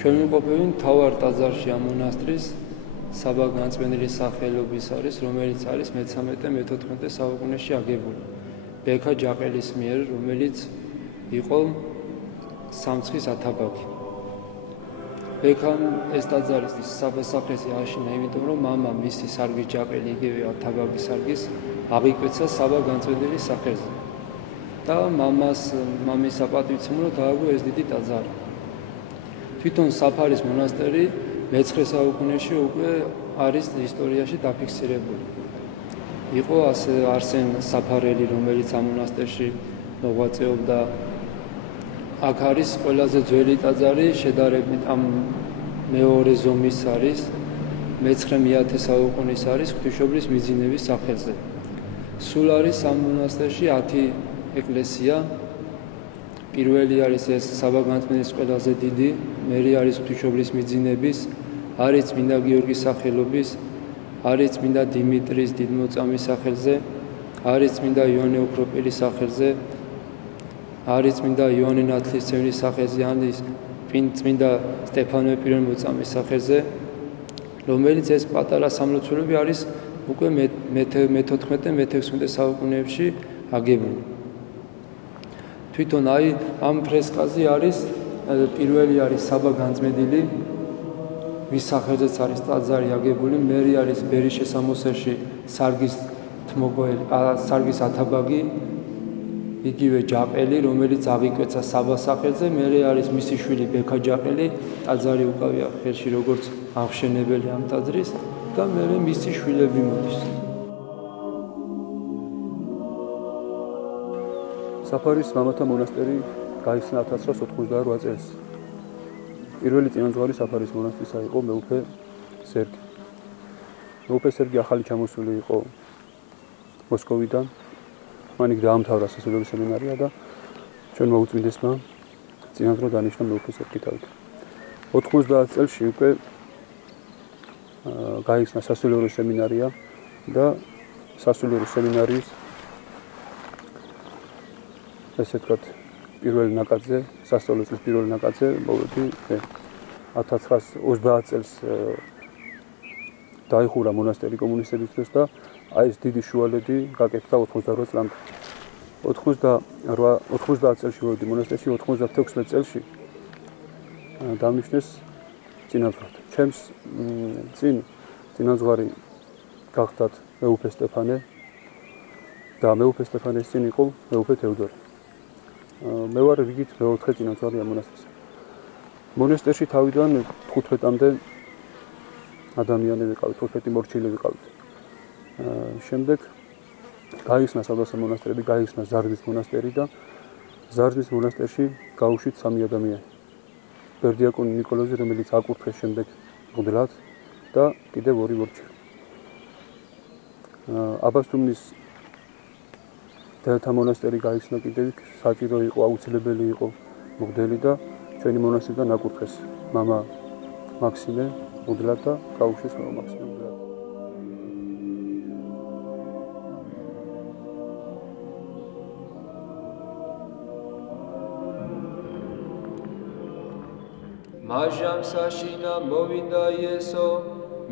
ჩვენ ვიმყოფები მთავარ ტაძარში ამ მონასტრის საბა განწმენდილის სახელობის არის, რომელიც არის მე-13-მე-14 საუკუნეში აგებული. ბექა ჯაყელის მიერ, რომელიც იყო სამცხის ათაბაგი. ბექამ ეს ტაძარი საბასახელზე აშენა, იმიტომ რომ მამა მისი სარგის ჯაყელი, იგივე ათაბაგის სარგის აღიკვეცა საბა განწმენდილის სახელზე. და მამის საპატივცემულოდ დააგო ეს დიდი ტაძარი. თვითონ საფარის მონასტერი მე-9 საუკუნეში უკვე არის ისტორიაში დაფიქსირებული. იყო ასე არსენ საფარელი, რომელიც ამ მონასტერში მოღვაწეობდა. აქ არის ყველაზე ძველი ტაძარი, შედარებით ამ მეორე ზომის არის, მე-9 საუკუნის არის ღვთისმშობლის მიძინების სახელზე. სულ არის ამ მონასტერში 10 ეკლესია. პირველი არის ეს საბა განწმენდის ყველაზე დიდი, მერე არის ღვთისმშობლის მიძინების, არის წმინდა გიორგის სახელობის, არის წმინდა დიმიტრის დიდმოწამის სახელზე, არის წმინდა იოანე ოქროპირის სახელზე, არის წმინდა იოანე ნათლისმცემლის სახელზე, არის წმინდა სტეფანე პირველმოწამის სახელზე, რომელიც ეს პატარა სამლოცველები არის უკვე მე-14-მე-16 საუკუნეებში აგებული. თვითონ ამ ფრესკაზე არის პირველი არის საბა განწმენდილი, ვის სახელზეც არის ტაძარი აგებული, მერე არის ბერის შესამოსელში სარგის ათაბაგი, იგივე ჯაყელი, რომელიც აღიკვეცა საბას სახელზე, მერე არის მისი შვილი ბექა ჯაყელი, ტაძარი უკავია ხელში როგორც აღმშენებელი ამ ტაძრის და მერე მისი შვილები მოდის. საფარის მამათა მონასტერი გაიხსნა 1988 წელს. პირველი წინამძღვარი საფარის მონასტრისა იყო მეუფე სერგი. მეუფე სერგი ახალი ჩამოსული იყო მოსკოვიდან. მან იქ დაამთავრა სასულიერო სემინარია და ჩვენ მოუწმინდესმა წინამძღვრად დანიშნა მეუფე სერგი თავით. 90 წელში უკვე გაიხსნა სასულიერო სემინარია და სასულიერო სემინარიის ესე ვთქვათ, პირველი ნაკადზე, სასწავლო წლის პირველი ნაკადზე მოვედი 1930 წელს დაიხურა მონასტერი კომუნისტების დროს და აი ეს დიდი შუალედი გაკეთდა 88 წლამდე. 90 წელში მოვედი მონასტერში, 96 წელში დამნიშნეს წინამძღვრად. ჩემს წინამძღვარი გახდათ მეუფე სტეფანე და მეუფე სტეფანეს წინ იყო მეუფე თევდორე. მე ვარ რიგით მე-4 წინამძღვარი ამ მონასტერში. მონასტერში თავიდან 15-მდე ადამიანები ვიყავით, 15 მორჩილი ვიყავით. შემდეგ გაიხსნა საბასა მონასტრები, გაიხსნა ზარდის მონასტერი და ზარდის მონასტერში გაუშვით 3 ადამიანი. ბერდიაკონი ნიკოლოზი, რომელიც აკურთხეს შემდეგ მღვდლად და კიდევ 2 მორჩილი. აბასთუმნის დედათა მონასტერი გაიხსნა კიდევ, საჭირო იყო, აუცილებელი იყო მღვდელი და ჩვენი მონასტრიდან აკურთხეს მამა მაქსიმე მღვდლად და გაუშვეს მამა მაქსიმე მღვდლად. მაჟამ საშინა მოვიდა იესო,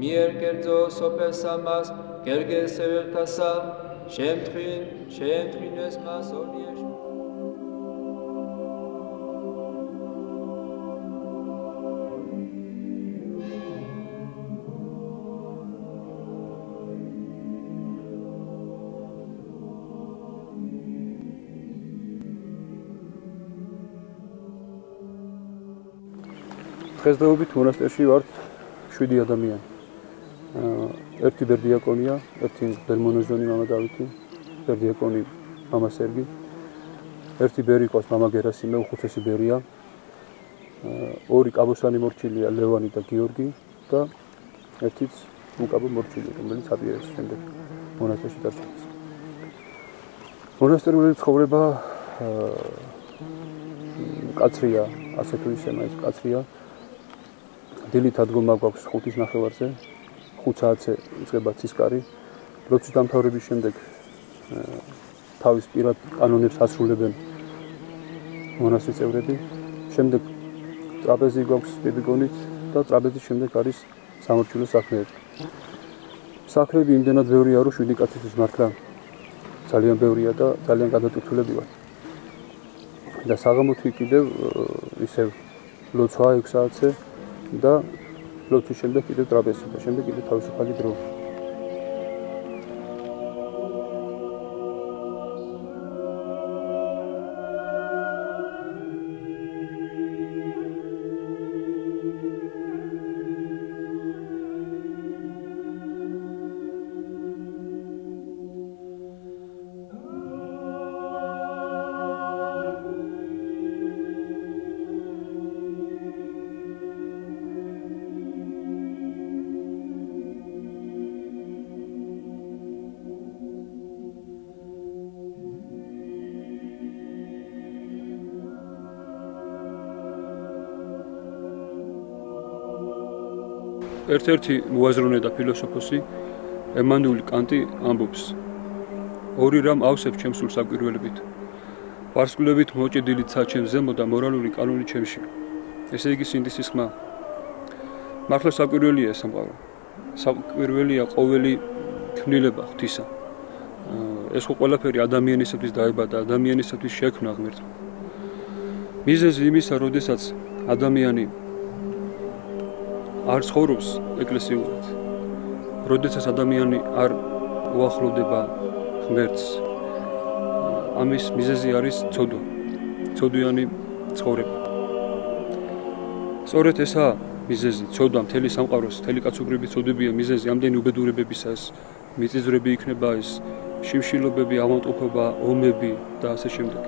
მიერ კერძო სოფელსამას, გერგესეველთასა, შემთხვინეს მას ორიეშ. დღესდღეობით მონასტერში ვართ 7 ადამიანი. ერთი ბერდიაკონია, ერთი ბერმონოზონი მამა დავითი, ბერდიაკონი მამა სერგი, ერთი ბერი ყავს მამა გერასიმე, უხუცესი ბერია, 2 კაბოსანი მორჩილია, ლევანი და გიორგი და ერთიც უკაბო მორჩილი, რომელიც აპირებს შემდეგ მონასტერში დარჩენას. მონასტერული ცხოვრება კაცრია, ასე თუ ისე მაინც კაცრია. დილით ადგომა გვაქვს 5:09-ზე, 5 საათზე იწყება ცისკარი. პროცესის დამთავრების შემდეგ თავის პირად კანონებს ასრულებენ მონასტრის წევრები. შემდეგ ტრაპეზი გვაქვს ტიპიკონით და ტრაპეზის შემდეგ არის სამორჩილო საქმეები. საქმეები იმდენად ბევრია, რომ 7 კაცისთვის მართლა ძალიან ბევრია და ძალიან გადატვირთულები ვართ. და საღამოთი კიდევ ისევ ლოცვა 6 საათზე და ლოცვის შემდეგ კიდევ ტრაპეზი და შემდეგ კიდევ თავისუფალი დრო. ერთ-ერთი მოაზროვნე და ფილოსოფოსი ემანუელ კანტი ამბობს: ორი რამ ავსებს ჩემს სულ საკვირველებით. ვარსკვლავებით მოჭედილიცა ჩემს ზემო და მორალური კანონი ჩემში. ესე იგი სინდისის ხმა. მართლა საკვირველია სამყარო. საკვირველია ყოველი ქმნილება ღვთისა. ეს ხო ყველაფერი ადამიანისათვის დაიბადა, ადამიანისათვის შექმნა ღმერთმა. მიზეზი იმისა, როდესაც ადამიანი არ ცხოვრობს ეკლესიურად. როდესაც ადამიანი არ უახლოვდება ღმერთს, ამის მიზეზი არის ცოდვა, ცოდვიანი ცხოვრება. სწორედ ესაა მიზეზი, ცოდვა მთელი სამყაროს, მთელი კაცობრიობის ცოდებია მიზეზი ამდენი უბედურებებისა, ეს მიწისძვრები იქნება, ეს შიმშილობები, ავადმყოფობა, ომები და ასე შემდეგ.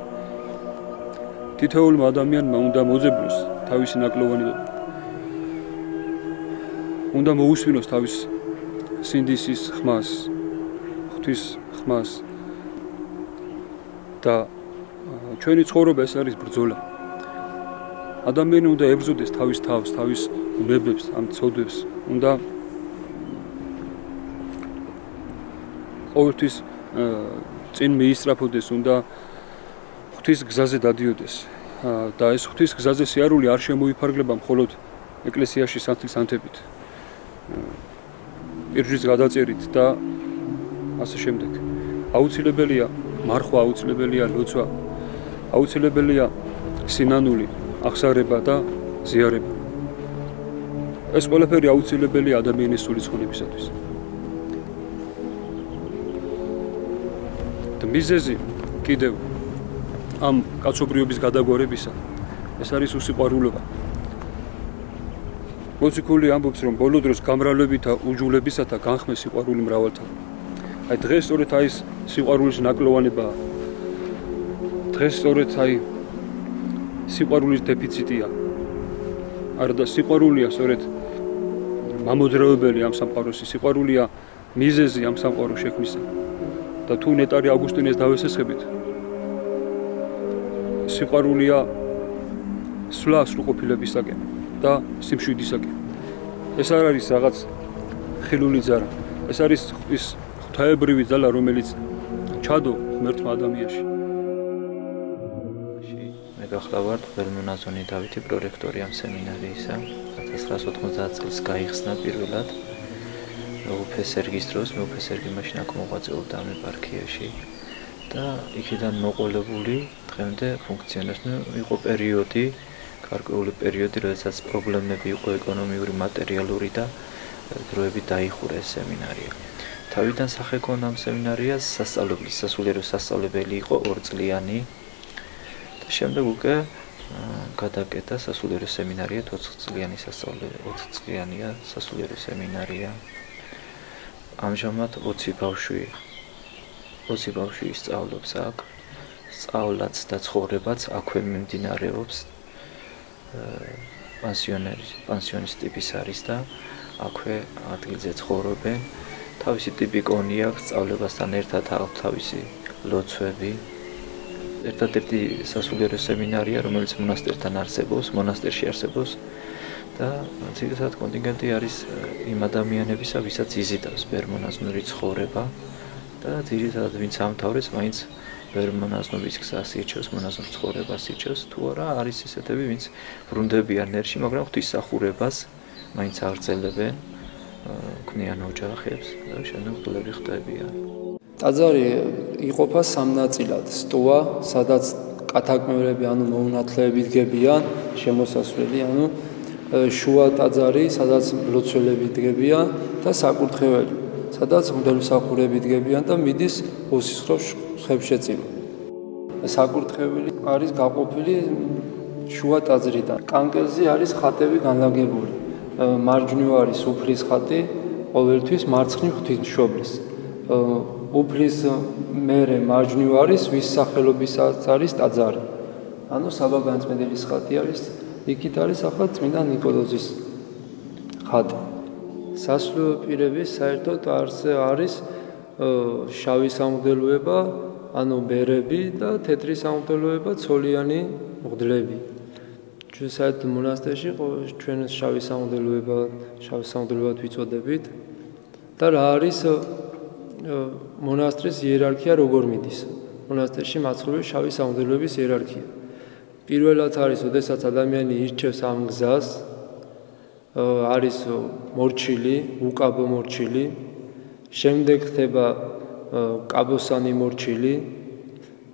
თითოეულმა ადამიანმა უნდა მოძებნოს თავისი ნაკლოვანილობა. უნდა მოусვინოს თავის სინდისის ხმას, ღვთის ხმას და ჩვენი ცხოვრება ეს არის ბრძოლა. ადამიანი უნდა ებრძოდეს თავის თავს, თავის უნებებს, ამ ცოდვებს, უნდა ყოველთვის წინ მიისწრაფოდეს, უნდა ღვთის გზაზე დადიოდეს და ეს ღვთის გზაზე სიარული არ შემოიფარგლება მხოლოდ ეკლესიაში სანთლის ანთებით. პირჯის გადაწერით და ასე შემდეგ. აუცილებელია მარხვა, აუცილებელია ლოცვა, აუცილებელია სინანული, აღსარება და ზიარება. ეს ყველაფერი აუცილებელია ადამიანის სული ცხოვრებისათვის. და მიზეზი კიდევ ამ კაცობრიობის გადაგვარებისა, ეს არის უსიყვარულობა. მოციქული ამბობს, რომ ბოლო დროს გამრავლებითა უჯულებისათა განხმეს სიყვარული მრავალთან. აი დღეს სწორედ აი სიყვარულის ნაკლოვანებაა. დღეს სწორედ აი სიყვარულის დეფიციტია. არა და სიყვარულია სწორედ მამოძრავებელი ამ სამყაროსი, სიყვარულია მიზეზი ამ სამყაროს შექმნისა. და თუ ნეტარი ავგუსტინეს დავესესხებით, სიყვარულია სვლა სრულყოფილებისაკენ და სიმშვიდისაკენ. ეს არ არის რაღაც ხილული ძალა, ეს არის ის ღვთაებრივი ძალა, რომელიც ჩადო ღმერთმა ადამიანში. მე გახლავართ ბერმონაზონი დავითი პრორექტორი ამ სემინარიისა. 1990 წელს გაიხსნა პირველად. მეუფესერგის დროს, მეუფესერგი მაშინ აქ მოღვაწეობდა ამ ეპარქიაში და იქიდან მოყოლებული დღემდე ფუნქციონირებს. იყო პერიოდი, გარკვეული პერიოდი, როდესაც პრობლემები იყო ეკონომიური, მატერიალური და დროებით დაიხურა ეს სემინარია. თავიდან სახე ჰქონდა ამ სემინარიას, სასწავლებლის სასულიერო სასწავლებელი იყო 2 წლიანი და შემდეგ უკვე გადაკეთა სასულიერო სემინარია 20 წლიანი სასწავლებელი, 20 წლიანია სასულიერო სემინარია. ამჟამად 20 ბავშვი ისწავლობს აქ. სწავლაც და ცხოვრებაც აქვე მიმდინარეობს. პანსიონის ტიპის არის და აქვე ადგილზე ცხოვრობენ. თავისი ტიპიკონი აქვს, სწავლებასთან ერთად აქვს თავისი ლოცვები. ერთადერთი სასულიერო სემინარია, რომელიც მონასტერთან არსებობს, მონასტერში არსებობს და ძირითადად კონტინგენტი არის იმ ადამიანებისა, ვისაც იზიდავს ბერმონაზონური ცხოვრება და ძირითადად ვინც ამთავრებს, მაინც ვერ მონაზნობის გზას ირჩევს, მონაზნურ ცხოვრებას ირჩევს, თუ არა არის ისეთები, ვინც ბრუნდებიან ნერში, მაგრამ ღვთისმსახურებას მაინც აღრძელებენ, ქმნიან ოჯახებს და შემდეგ მღვდლები ხდებიან. ტაძარი იყოფა სამ ნაწილად: სტოა, სადაც კათაკმევრები, ანუ მოუნათლეები დგებიან, შემოსასვლელი, ანუ შუა ტაძარი, სადაც მლოცველები დგებიან და საკურთხეველი, სადაც მღვდელმსახურები დგებიან და მიდის უსისხლოს ხებშეწირვა. საკურთხეველი არის გაყოფილი შუა ტაძრიდან. კანკელზე არის ხატები განლაგებული. მარჯვნივ არის უფლის ხატი, ყოველთვის მარცხნივ ღვთისმშობლის. უფლის მერე მარჯვნივ არის ვის სახელობისაც არის ტაძარი. ანუ საბაგანწმენdelis ხატი არის, იქით არის ახლა წმინდა ნიკოლოზის ხატი. სასულიერო პირების საერთოდ არის შავი სამღვდელოება, ანუ ბერები და თეთრი სამღვდელოება, ცოლიანი მღვდლები. ჩვენ საერთოდ მონასტერში ჩვენ შავი სამღვდელოებად ვიწოდებით და რა არის მონასტრის იერარქია როგორ მიდის. მონასტერში მაცხოვრებელი შავი სამღვდელოების იერარქია. პირველად არის, როდესაც ადამიანი ირჩევს ამ გზას, არის მორჩილი, უკაბო მორჩილი, შემდეგ ხდება კაბოსანი მორჩილი,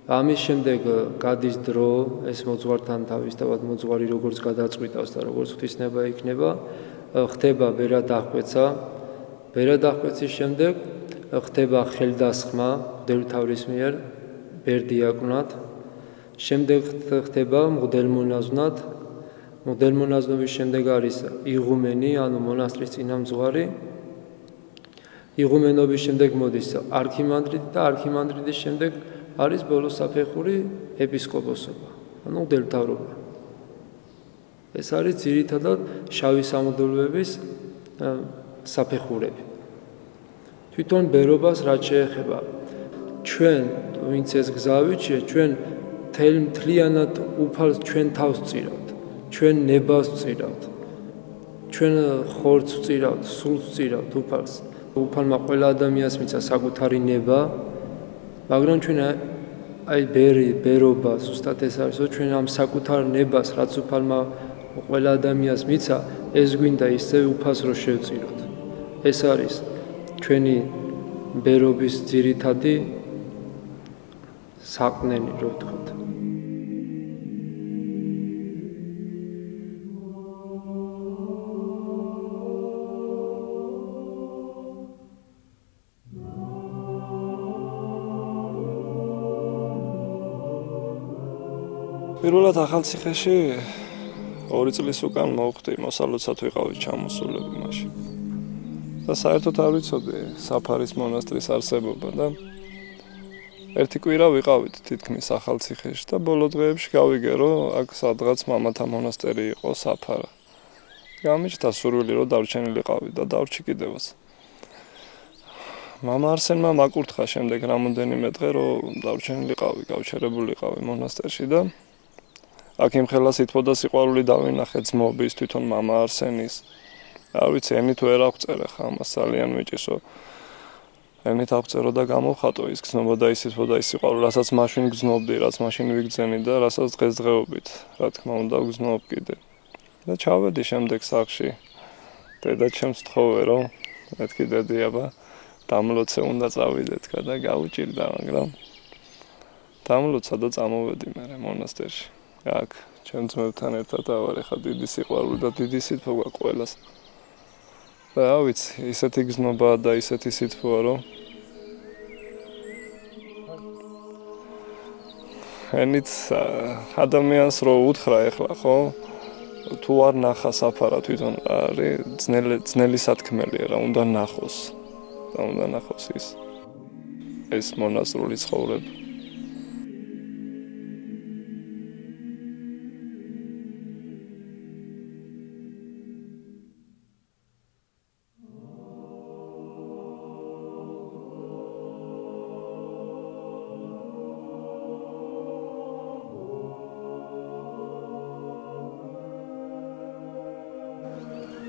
ამის შემდეგ გადის დრო, ეს მოძღვართან თავისთავად მოძღვარი როგორც გადაწყვიტავს და როგორც ღვთისნება იქნება, ხდება ბერადახვეცა, ბერადახვეცის შემდეგ ხდება ხელდასხმა მღვდელმთავრის მიერ ბერდიაკვნად, შემდეგ ხდება მღვდელმონაზვნად, მღვდელმონაზნობის შემდეგ არის იღუმენი, ანუ მონასტრის წინამძღვარი, იღუმენობის შემდეგ მოდის არქიმანდრიტი და არქიმანდრიტის შემდეგ არის ბოლო საფეხური ეპისკოპოსობა, ანუ მღვდელმთავრობა. ეს არის ძირითადად შავი სამღვდელოების საფეხურები. თვითონ ბერობას რაც შეეხება, ჩვენ ვინც ეს გზა ვიჩიეთ, ჩვენ მთლიანად უფალს ჩვენ თავს ვწირავთ, ჩვენ ნებას ვწირავთ, ჩვენ ხორცს ვწირავთ, სულს ვწირავთ უფალს. უფალმა ყველა ადამიანს მიცა საკუთარი ნება, მაგრამ ჩვენ აი ბერობა ზუსტად ეს არის, რომ ჩვენ ამ საკუთარ ნებას, რაც უფალმა ყველა ადამიანს მიცა, ეს გვინდა ისე უფალს რო შევწიროთ. ეს არის ჩვენი ბერობის ძირითადი საყნელი, რო ვთქვათ. პირველად ახალციხეში 2 წლის უკან მოვხდი, მოსალოცად ვიყავი ჩამოსულები მაშინ. და საერთოდ არ ვიცოდი საფარის მონასტრის არსებობა და ერთი კვირა ვიყავით თითქმის ახალციხეში და ბოლო დღეებში გავიგე, რომ აქ სადღაც მამათა მონასტერი იყო საფარა. გამიჩნდა სურვილი, რომ დარჩენილიყავი და დავრჩი კიდევაც. მამა არსენმა მაკურთხა შემდეგ რამოდენიმე დღე, რომ დარჩენილიყავი, გავჩერებულიყავი მონასტერში და აქ იმ ხელა სითბო და სიყვარული დავინახე ძმობის, თვითონ მამა არსენის. არ ვიცი, ენით ვერ აღწერე ხა, ამას ძალიან მიჭისო. ენით აღწერო და გამოვხატო ის გზნობა და ის სითბო და ის სიყვარული, რასაც მაშინ გზნობდი, რაც მაშინ ვიგრძენი და რასაც დღესდღეობით, რა თქმა უნდა, ვგზნობ კიდე. და ჩავედი შემდეგ სახლში. დედა ჩემს თხოვე, რომ მეთქი დედი აბა, დამლოცე უნდა წავიდე თქვა და გაუჭირდა, მაგრამ დამლოცა და წამოვედი მე მონასტერში. აქ ჩემ ძმებთან ერთად ავარ, ხა დიდი სიყვარული და დიდი სითბო გვაქვს ყველას. და რა ვიცი, ისეთი გზნობა და ისეთი სითბოა, რომ ენით ადამიანს რო უთხრა ეხლა, ხო? თუ არ ნახა საფარა თვითონ არის ძნელი სათქმელია რა, უნდა ნახოს. და უნდა ნახოს ეს მონასტრული ცხოვრება.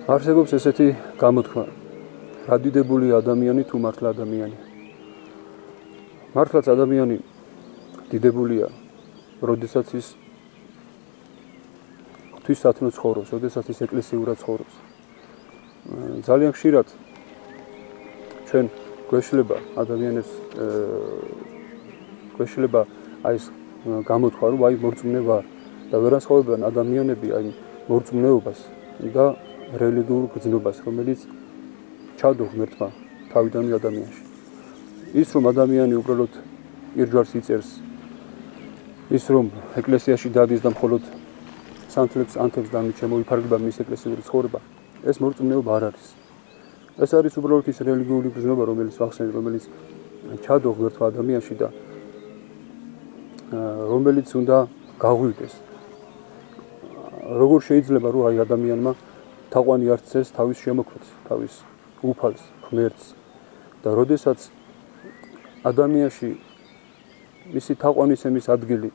არსებობს ესეთი გამოთქმა: რადიდებული ადამიანი თუ მართლა ადამიანი. მართლაც ადამიანი დიდებულია, როდესაც ის ღვთისათნო ცხოვრობს, როდესაც ის ეკლესიურად ცხოვრობს. ძალიან ხშირად ჩვენ გვეშლება ადამიანებს გვეშლება აი ეს გამოთქვა, რომ აი მორწმუნე ვარ და ვერასხოვებენ ადამიანები აი მორწმუნეობას და რელიგიურ გრძნობას, რომელიც ჩადო ღმერთმა თავიდანვე ადამიანში. ის რომ ადამიანი უბრალოდ ირჯვარს იწერს, ის რომ ეკლესიაში დადის და მხოლოდ სანთლებს ანთებს და მით შემოიფარგლება მის ეკლესიური ცხოვრება, ეს მორწმუნეობა არ არის. ეს არის უბრალოდ ის რელიგიური გრძნობა, რომელიც ვახსენე, რომელიც ჩადო ღმერთმა ადამიანში და რომელიც უნდა გაღვივდეს. როგორ შეიძლება რომ აი ადამიანმა თაყვანი არცეს თავის შემოქმედს, თავის უფალს, ღმერთს და როდესაც ადამიანში მისი თაყვანისმის ადგილი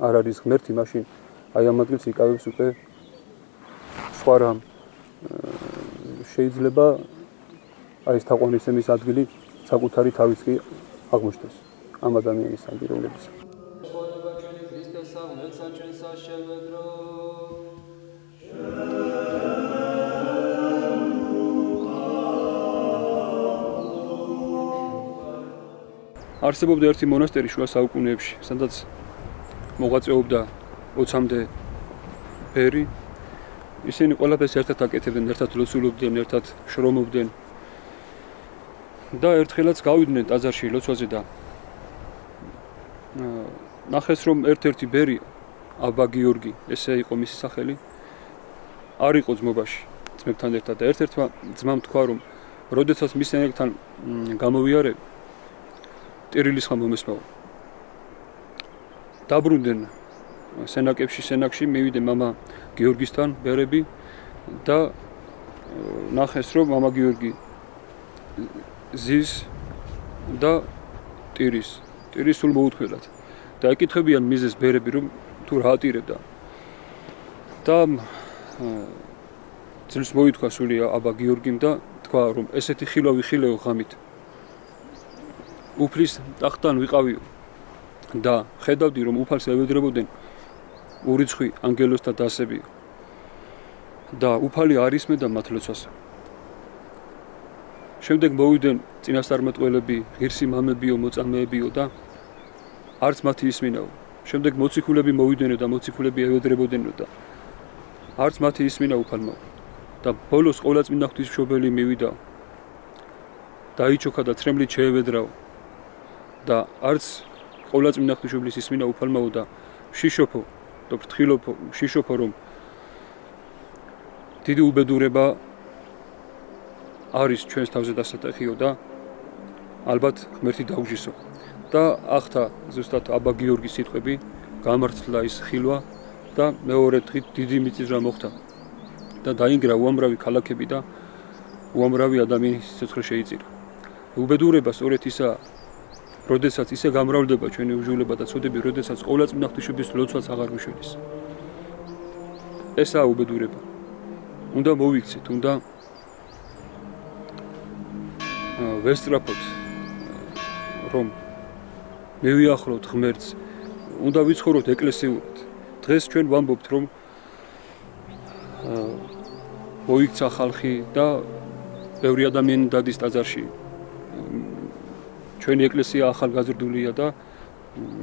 არ არის ღმერთი, მაშინ აი ამ ადგილს იკავებს უკვე სხვა რამ. შეიძლება აი ეს თაყვანისმის ადგილი საკუთარი თავის კი აღმოჩნდეს ამ ადამიანის ანგიროვლების. არსებობდა ერთი მონასტერი შუა საუკუნეებში, სადაც მოღვაწეობდა 20-მდე ბერი. ისინი ყველაფერს ერთად აკეთებდნენ, ერთად ლოცულობდნენ, ერთად შრომობდნენ. და ერთხელაც გავიდნენ ტაძარში ლოცვაზე და ნახეს რომ ერთ-ერთი ბერი აბა გიორგი, ესე იყო მისი სახელი, არ იყო ძმობაში, ძმებთან ერთად და ერთ-ერთმა ძმამ თქვა რომ როდესაც მის ენებთან გამოვიარე ტირილის ხმა მომესმაო. დაბრუნდნენ სენაკში მივიდნენ მამა გიორგისთან ბერები და ნახეს რომ მამა გიორგი ზის და ტირის სულ მოუთმელად და ეკითხებიან მიზეს ბერები რომ თუ რა ატირებდა და ძილს მოითქვა სული აბა გიორგიმ და თქვა რომ ესეთი ხილავი ხილეო ღამით უფლის ტახტთან ვიყავიო და ხედავდი რომ უფალს ევედრებოდნენ ურიცხვი ანგელოსთა დასები და უფალი არ ისმენდა მათ ლოცვას. შემდეგ მოვიდნენ წინასწარმეტყველები, ღირსი მამებიო, მოწამეებიო და არც მათი ისმინაო. შემდეგ მოციქულები მოვიდნენო და მოციქულები ევედრებოდნენო და არც მათი ისმინა უფალმა. და ბოლოს ყოვლადწმინდა ღვთისმშობელი მივიდა. დაიჩოქა და ცრემლით შეევედრაო. და არც ყოვლადწმინდა ღვთისმშობლის ისმინა უფალმაო და შიშოფო და ფრთხილოფო შიშოფო რომ დიდი უბედურება არის ჩვენს თავზე დასატეხიო და ალბათ ღმერთი დაუჟისო. და ახთა ზუსტად აბა გიორგის სიტყვები გამართლა ის ხილვა და მეორე დღით დიდი მიწისძვრა მოხდა და დაინგრა უამრავი ქალაქები და უამრავი ადამიანის სიცოცხლე შეიწირა. უბედურება სწორედ ისა როდესაც ისე გამრავლდება ჩვენი უჟულება და ცოდები, როდესაც ყოვლადწმინდა ღვთისმშობლის ლოცვაც აღარ გვიშველის. ესაა უბედურება. უნდა მოვიქცეთ, უნდა ვესწრაფოთ რომ მივიახლოთ ღმერთს, უნდა ვიცხოვროთ ეკლესიურად. დღეს ჩვენ ვამბობთ რომ მოიქცა ხალხი და ბევრი ადამიანი დადის ტაძარში. ჩვენი ეკლესია ახალგაზრდულია და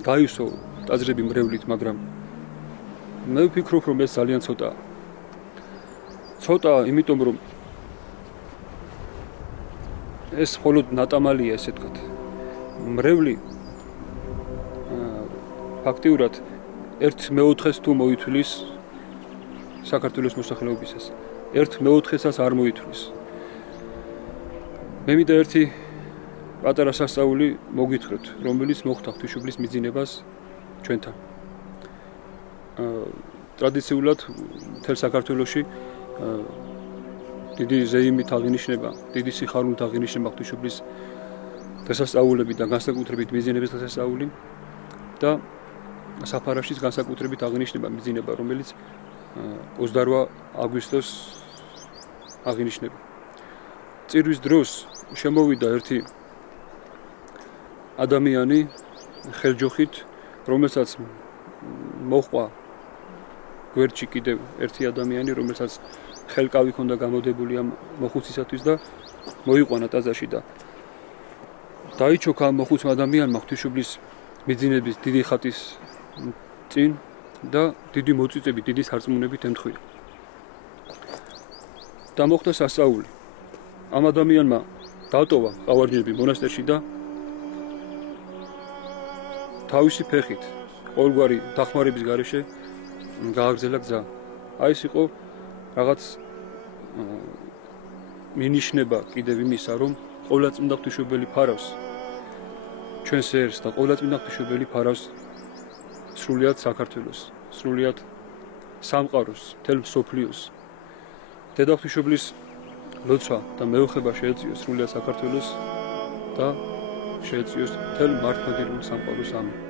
გაივსო ტაძრები მრევლით, მაგრამ მე ვფიქრობ რომ ეს ძალიან ცოტაა. ცოტა, იმიტომ რომ ეს მხოლოდ ნატამალია, ესე ვთქვათ. მრევლი ფაქტიურად 1/4-ს თუ მოითვლის საქართველოს მოსახლეობისას. 1/4-ს არ მოითვლის. მე მინდა ერთი პატარა სასწაული მოგითხრათ, რომელიც მოხდა ღვთისმშობლის მიძინებას ჩვენთან. ტრადიციულად მთელ საქართველოში დიდი ზეიმით აღინიშნება, დიდი სიხარულით აღინიშნება ღვთისმშობლის დღესასწაულები და განსაკუთრებით მიძინების დღესასწაული და საფარაშიც განსაკუთრებით აღინიშნება მიძინება, რომელიც 28 აგვისტოს აღინიშნება. წირვის დროს შემოვიდა ერთი ადამიანი ხელჯოხით რომელსაც მოხვა გვერდში კიდევ ერთი ადამიანი, რომელსაც ხელკავი ჰქონდა გამოდებული ამ მოხუცისათვის და მოიყვანა ტაძარში და დაიჩოქა ამ მოხუცმა ადამიანმა ღვთისმშობლის მიძინების დიდი ხატის წინ და დიდი მოწიწებით, დიდი სარწმუნებით ემთხვია. და მოხდა სასწაული. ამ ადამიანმა დატოვა ყავარჯინები მონასტერში და თავისი ფეხით ყოველგვარი დახმარების გარეშე გააგრძელა გზა. აი ეს იყო რაღაც მინიშნება კიდევ იმისა, რომ ყოვლადწმინდა ღვთისმშობელი ფარავს ჩვენს ერს და ყოვლადწმინდა ღვთისმშობელი ფარავს სრულიად საქართველოს, სრულიად სამყაროს, მთელ მსოფლიოს. დედა ღვთისმშობლის ლოცვა და მეუხება შეეწიოს სრულიად საქართველოს და შეეწიოს მთელ მართლმადიდებლურ სამყაროს. ამინ.